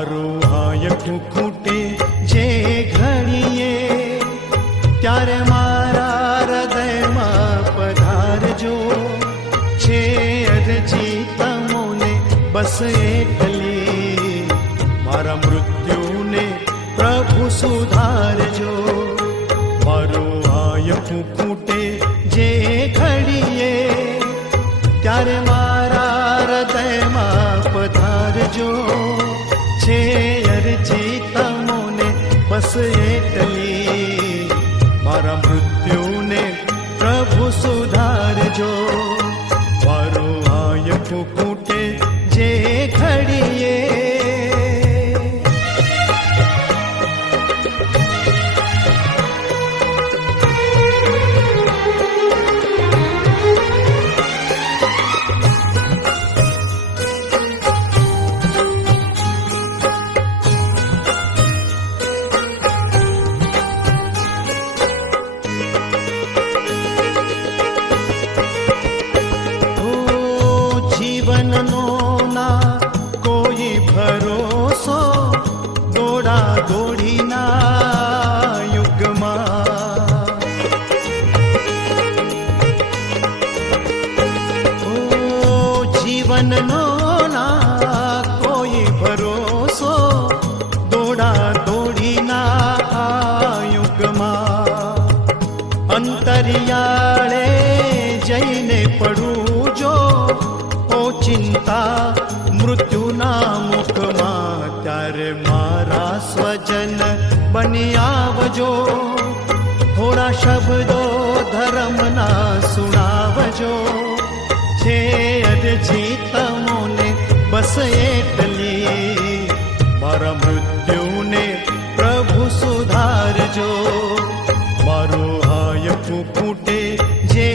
મારું હાયકું ખૂટે જે ઘડીએ, ત્યારે મારા હૃદયમાં પધારજો. છે અરજી તમોને બસ એટલી, મારા મૃત્યુને પ્રભુ સુધારજો. મારું હાયકું ખૂટે જે ઘડીએ, ત્યારે મારા હૃદયમાં પધારજો. છે અરજી તમોને બસ એટલી, મારા મૃત્યુને પ્રભુ સુધારજો. મારું હાયકું ખૂટે જે ઘડીએ. જીવનનો ના કોઈ ભરોસો, દોડા દોડીના યુગમાં. જીવનનો ના કોઈ ભરોસો, દોડા દોડીના યુગમાં. અંતરિયાળે જઈને પડું જો ચિંતા મૃત્યુના મુખમાં, ત્યારે મારા સ્વજન બની આવજો. થોડા શબ્દો ધર્મના સુણાવજો. છે અરજી તમોને બસ એટલી, મારા મૃત્યુને પ્રભુ સુધારજો. મારું હાયકું ખૂટે જે